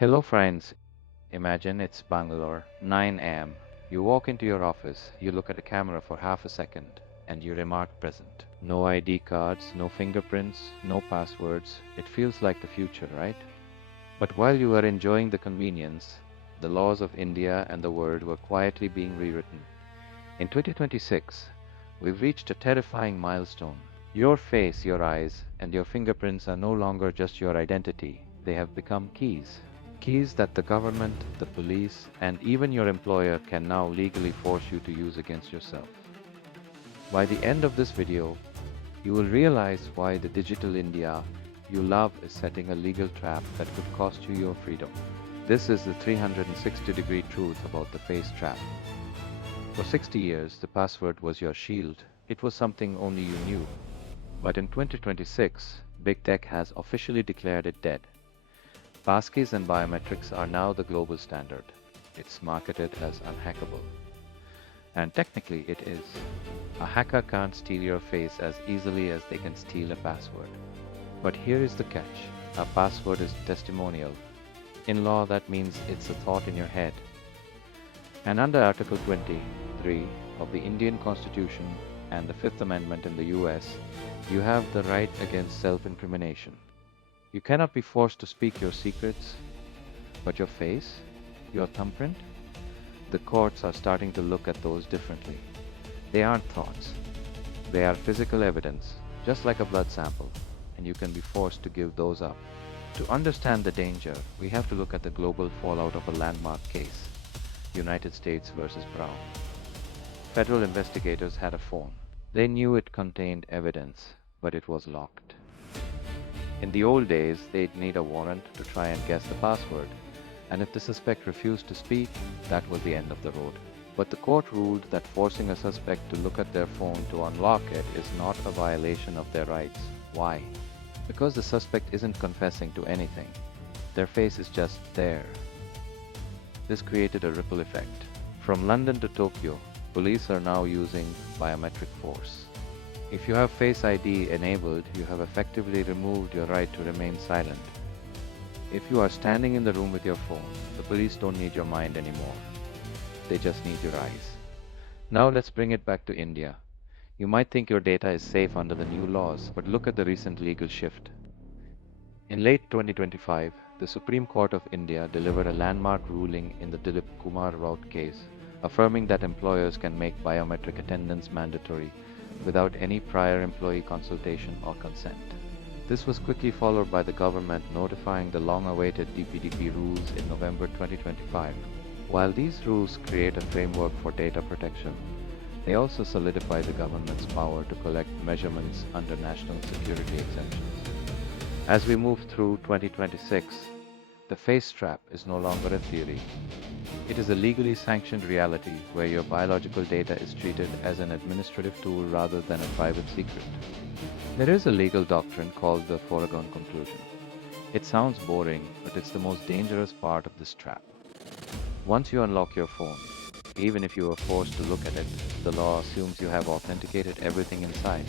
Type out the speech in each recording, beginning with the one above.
Hello friends, imagine it's Bangalore, 9 am. You walk into your office, you look at a camera for half a second, and you remark present. No ID cards, no fingerprints, no passwords. It feels like the future, right? But while you were enjoying the convenience, the laws of India and the world were quietly being rewritten. In 2026, we've reached a terrifying milestone. Your face, your eyes, and your fingerprints are no longer just your identity. They have become keys. Keys that the government, the police, and even your employer can now legally force you to use against yourself. By the end of this video, you will realize why the digital India you love is setting a legal trap that could cost you your freedom. This is the 360-degree truth about the face trap. For 60 years, the password was your shield. It was something only you knew. But in 2026, Big Tech has officially declared it dead. Passkeys and biometrics are now the global standard. It's marketed as unhackable. And technically it is. A hacker can't steal your face as easily as they can steal a password. But here is the catch. A password is testimonial. In law, that means it's a thought in your head. And under Article 23 of the Indian Constitution and the Fifth Amendment in the US, you have the right against self-incrimination. You cannot be forced to speak your secrets, but your face, your thumbprint, the courts are starting to look at those differently. They aren't thoughts. They are physical evidence, just like a blood sample, and you can be forced to give those up. To understand the danger, we have to look at the global fallout of a landmark case, United States versus Brown. Federal investigators had a phone. They knew it contained evidence, but it was locked. In the old days, they'd need a warrant to try and guess the password, and if the suspect refused to speak, that was the end of the road. But the court ruled that forcing a suspect to look at their phone to unlock it is not a violation of their rights. Why? Because the suspect isn't confessing to anything. Their face is just there. This created a ripple effect. From London to Tokyo, police are now using biometric force. If you have Face ID enabled, you have effectively removed your right to remain silent. If you are standing in the room with your phone, the police don't need your mind anymore. They just need your eyes. Now let's bring it back to India. You might think your data is safe under the new laws, but look at the recent legal shift. In late 2025, the Supreme Court of India delivered a landmark ruling in the Dilip Kumar Raut case, affirming that employers can make biometric attendance mandatory without any prior employee consultation or consent. This was quickly followed by the government notifying the long-awaited DPDP Rules in November 2025. While these rules create a framework for data protection, they also solidify the government's power to collect measurements under national security exemptions. As we move through 2026, the face trap is no longer a theory. It is a legally sanctioned reality where your biological data is treated as an administrative tool rather than a private secret. There is a legal doctrine called the foregone conclusion. It sounds boring, but it's the most dangerous part of this trap. Once you unlock your phone, even if you are forced to look at it, the law assumes you have authenticated everything inside.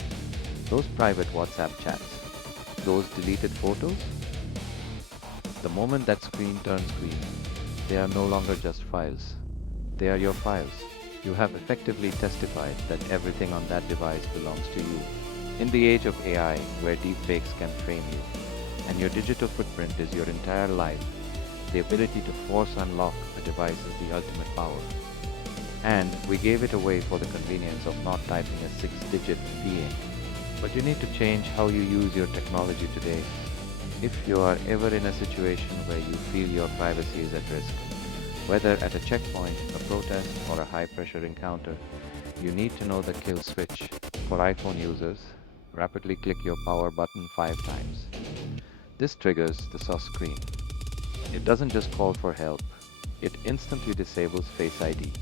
Those private WhatsApp chats, those deleted photos, the moment that screen turns green, they are no longer just files. They are your files. You have effectively testified that everything on that device belongs to you. In the age of AI, where deepfakes can frame you, and your digital footprint is your entire life, the ability to force unlock a device is the ultimate power. And we gave it away for the convenience of not typing a 6-digit PA. But you need to change how you use your technology today. If you are ever in a situation where you feel your privacy is at risk, whether at a checkpoint, a protest, or a high-pressure encounter, you need to know the kill switch. For iPhone users, rapidly click your power button 5 times. This triggers the SOS screen. It doesn't just call for help, it instantly disables Face ID.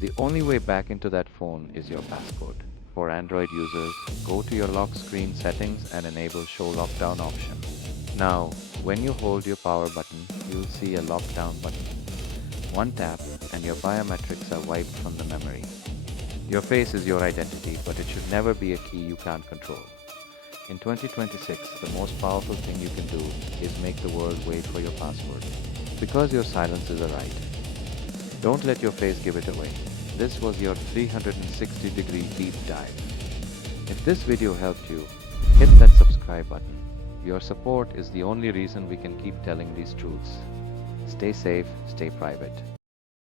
The only way back into that phone is your passcode. For Android users, go to your lock screen settings and enable Show Lockdown option. Now, when you hold your power button, you'll see a lockdown button. One tap and your biometrics are wiped from the memory. Your face is your identity, but it should never be a key you can't control. In 2026, the most powerful thing you can do is make the world wait for your password. because your silence is a right. Don't let your face give it away. This was your 360-degree deep dive. If this video helped you, hit that subscribe button. Your support is the only reason we can keep telling these truths. Stay safe, stay private.